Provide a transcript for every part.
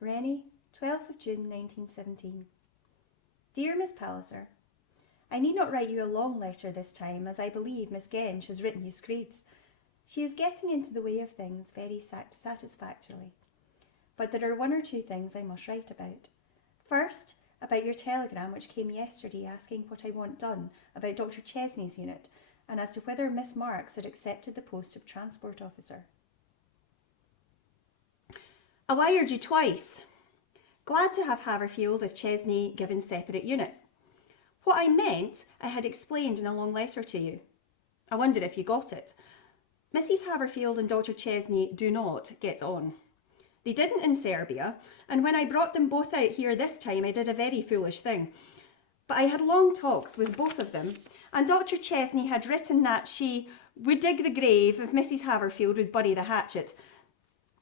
Rennie, 12th of June 1917. Dear Miss Palliser, I need not write you a long letter this time, as I believe Miss Genge has written you screeds. She is getting into the way of things very satisfactorily. But there are one or two things I must write about. First, about your telegram which came yesterday asking what I want done about Dr Chesney's unit, and as to whether Miss Marks had accepted the post of transport officer. I wired you twice. Glad to have Haverfield if Chesney given separate unit. What I meant I had explained in a long letter to you. I wonder if you got it. Mrs Haverfield and Dr Chesney do not get on. They didn't in Serbia, and when I brought them both out here this time I did a very foolish thing. But I had long talks with both of them, and Dr Chesney had written that she would dig the grave if Mrs Haverfield would bury the hatchet.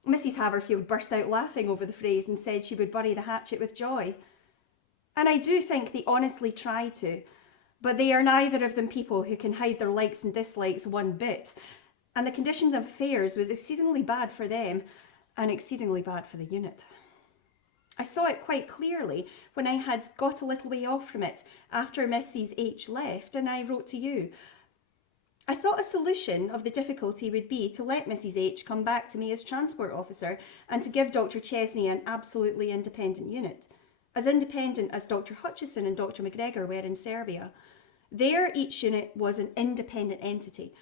Mrs Haverfield burst out laughing over the phrase and said she would bury the hatchet with joy. And I do think they honestly try to, but they are neither of them people who can hide their likes and dislikes one bit, and the conditions of affairs was exceedingly bad for them and exceedingly bad for the unit. I saw it quite clearly when I had got a little way off from it after Mrs H left, and I wrote to you. I thought a solution of the difficulty would be to let Mrs H come back to me as transport officer and to give Dr Chesney an absolutely independent unit, as independent as Dr Hutchison and Dr McGregor were in Serbia. There each unit was an independent entity.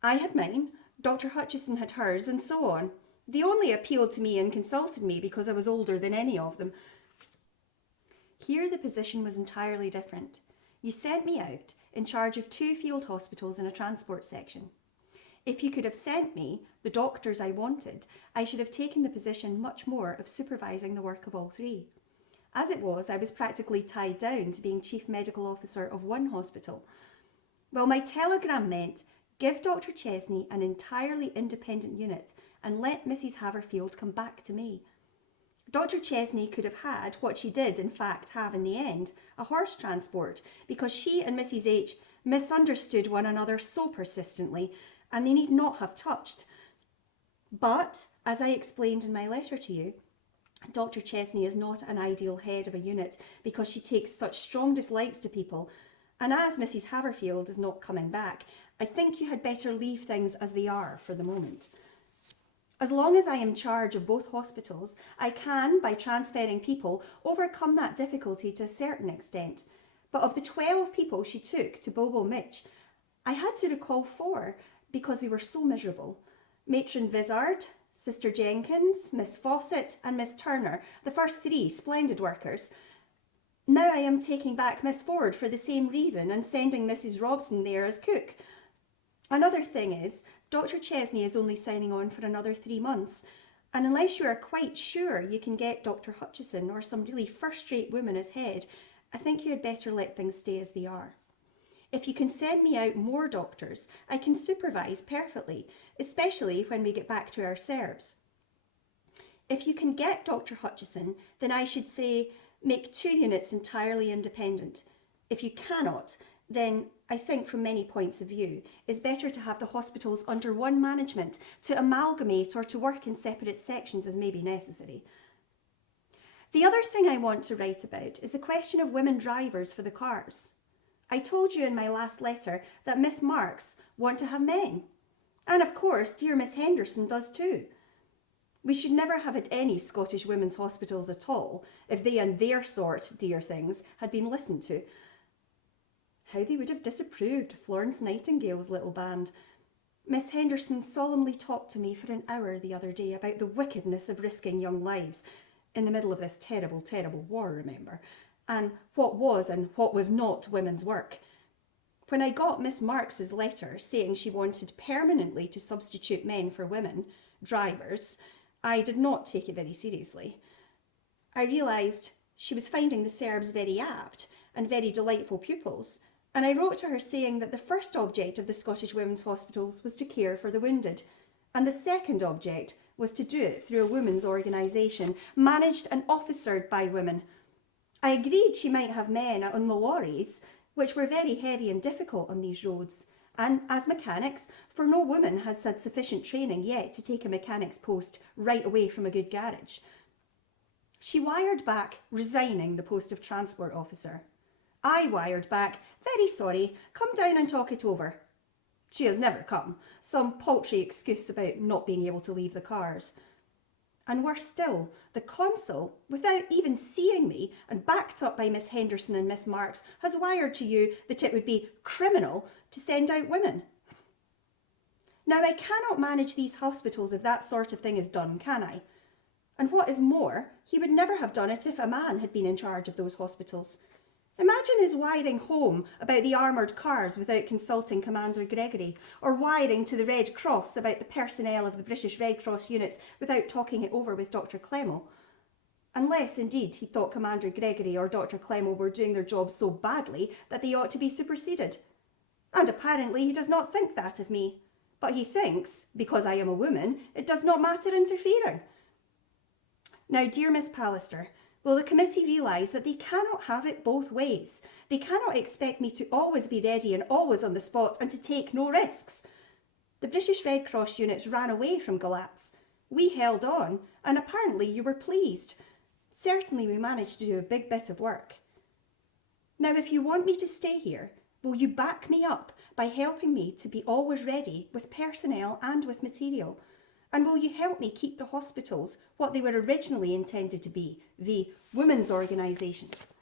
I had mine, Dr Hutchison had hers, and so on. They only appealed to me and consulted me because I was older than any of them. Here the position was entirely different. You sent me out in charge of 2 field hospitals and a transport section. If you could have sent me the doctors I wanted, I should have taken the position much more of supervising the work of all 3. As it was, I was practically tied down to being chief medical officer of 1 hospital. Well, my telegram meant give Dr Chesney an entirely independent unit and let Mrs Haverfield come back to me. Dr Chesney could have had what she did in fact have in the end, a horse transport, because she and Mrs H misunderstood one another so persistently, and they need not have touched. But, as I explained in my letter to you, Dr Chesney is not an ideal head of a unit because she takes such strong dislikes to people, and as Mrs Haverfield is not coming back, I think you had better leave things as they are for the moment. As long as I am in charge of both hospitals, I can, by transferring people, overcome that difficulty to a certain extent. But of the 12 people she took to Bobo Mitch, I had to recall 4 because they were so miserable. Matron Vizard, Sister Jenkins, Miss Fawcett and Miss Turner, the first 3 splendid workers. Now I am taking back Miss Ford for the same reason and sending Mrs Robson there as cook. Another thing is, Dr Chesney is only signing on for another 3 months, and unless you are quite sure you can get Dr Hutchison or some really first-rate woman as head, I think you had better let things stay as they are. If you can send me out more doctors, I can supervise perfectly, especially when we get back to our Serbs. If you can get Dr Hutchison, then I should say make 2 units entirely independent. If you cannot, then I think from many points of view, it's better to have the hospitals under one management, to amalgamate or to work in separate sections as may be necessary. The other thing I want to write about is the question of women drivers for the cars. I told you in my last letter that Miss Marks want to have men. And of course, dear Miss Henderson does too. We should never have had any Scottish women's hospitals at all if they and their sort, dear things, had been listened to. How they would have disapproved Florence Nightingale's little band. Miss Henderson solemnly talked to me for an hour the other day about the wickedness of risking young lives, in the middle of this terrible, terrible war, remember, and what was and what was not women's work. When I got Miss Marks's letter saying she wanted permanently to substitute men for women, drivers, I did not take it very seriously. I realised she was finding the Serbs very apt and very delightful pupils, and I wrote to her saying that the first object of the Scottish Women's Hospitals was to care for the wounded, and the second object was to do it through a women's organisation, managed and officered by women. I agreed she might have men on the lorries, which were very heavy and difficult on these roads, and as mechanics, for no woman has had sufficient training yet to take a mechanic's post right away from a good garage. She wired back, resigning the post of transport officer. I wired back, very sorry, come down and talk it over. She has never come, some paltry excuse about not being able to leave the cars. And worse still, the consul, without even seeing me and backed up by Miss Henderson and Miss Marks, has wired to you that it would be criminal to send out women. Now, I cannot manage these hospitals if that sort of thing is done, can I? And what is more, he would never have done it if a man had been in charge of those hospitals. Imagine his wiring home about the armoured cars without consulting Commander Gregory, or wiring to the Red Cross about the personnel of the British Red Cross units without talking it over with Dr Clemmell. Unless, indeed, he thought Commander Gregory or Dr Clemmell were doing their job so badly that they ought to be superseded. And apparently he does not think that of me. But he thinks, because I am a woman, it does not matter interfering. Now, dear Miss Pallister, will the committee realise that they cannot have it both ways? They cannot expect me to always be ready and always on the spot and to take no risks. The British Red Cross units ran away from Galatz. We held on, and apparently you were pleased. Certainly we managed to do a big bit of work. Now, if you want me to stay here, will you back me up by helping me to be always ready with personnel and with material? And will you help me keep the hospitals what they were originally intended to be, the women's organisations?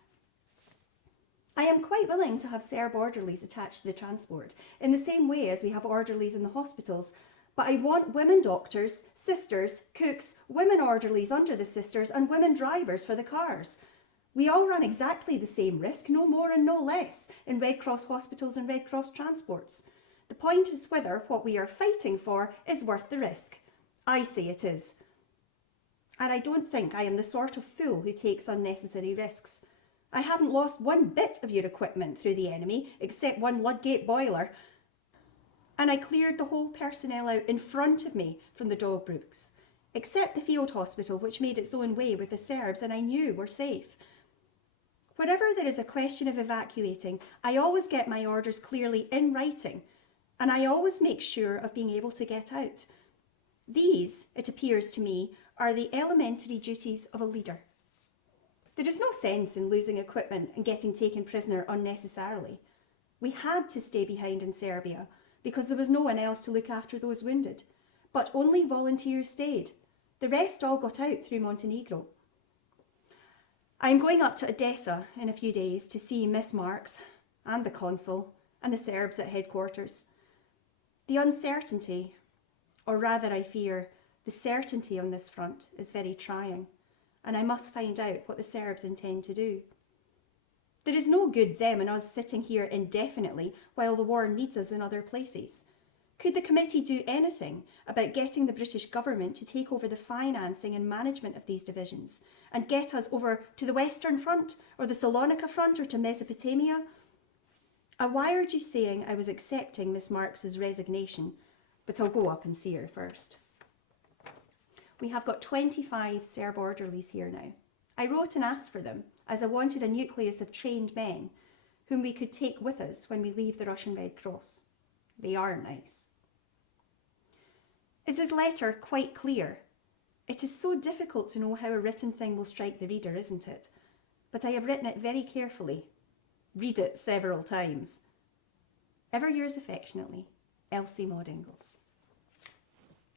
I am quite willing to have Serb orderlies attached to the transport, in the same way as we have orderlies in the hospitals, but I want women doctors, sisters, cooks, women orderlies under the sisters, and women drivers for the cars. We all run exactly the same risk, no more and no less, in Red Cross hospitals and Red Cross transports. The point is whether what we are fighting for is worth the risk. I say it is. And I don't think I am the sort of fool who takes unnecessary risks. I haven't lost one bit of your equipment through the enemy, except one Ludgate boiler. And I cleared the whole personnel out in front of me from the dog brooks, except the field hospital, which made its own way with the Serbs and I knew were safe. Wherever there is a question of evacuating, I always get my orders clearly in writing, and I always make sure of being able to get out. These, it appears to me, are the elementary duties of a leader. There is no sense in losing equipment and getting taken prisoner unnecessarily. We had to stay behind in Serbia because there was no one else to look after those wounded. But only volunteers stayed. The rest all got out through Montenegro. I am going up to Odessa in a few days to see Miss Marks and the consul and the Serbs at headquarters. The uncertainty, or rather I fear, the certainty on this front is very trying, and I must find out what the Serbs intend to do. There is no good them and us sitting here indefinitely while the war needs us in other places. Could the committee do anything about getting the British government to take over the financing and management of these divisions and get us over to the Western Front or the Salonika Front or to Mesopotamia? I wired you saying I was accepting Miss Marks's resignation, but I'll go up and see her first. We have got 25 Serb orderlies here now. I wrote and asked for them, as I wanted a nucleus of trained men whom we could take with us when we leave the Russian Red Cross. They are nice. Is this letter quite clear? It is so difficult to know how a written thing will strike the reader, isn't it? But I have written it very carefully. Read it several times. Ever yours affectionately, Elsie Inglis.